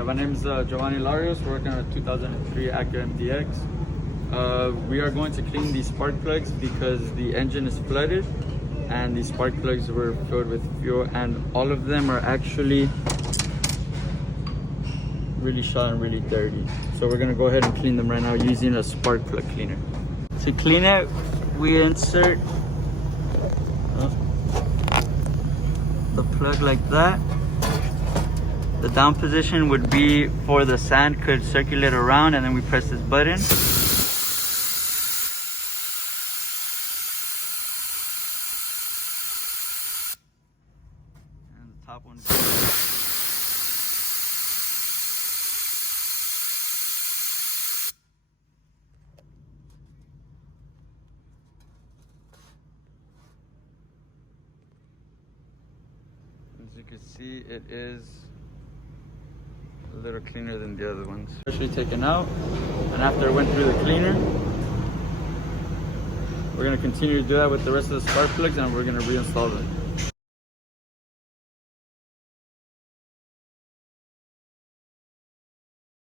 My name is Giovanni Larios, working on a 2003 Acura MDX. We are going to clean these spark plugs because the engine is flooded and these spark plugs were filled with fuel, and all of them are actually really shot and really dirty. So we're gonna go ahead and clean them right now using a spark plug cleaner. To clean it, we insert the plug like that. The down position would be for the sand could circulate around, and then we press this button. And the top one. As you can see, it is a little cleaner than the other ones. Especially taken out, and after it went through the cleaner, we're going to continue to do that with the rest of the spark plugs, and we're going to reinstall them.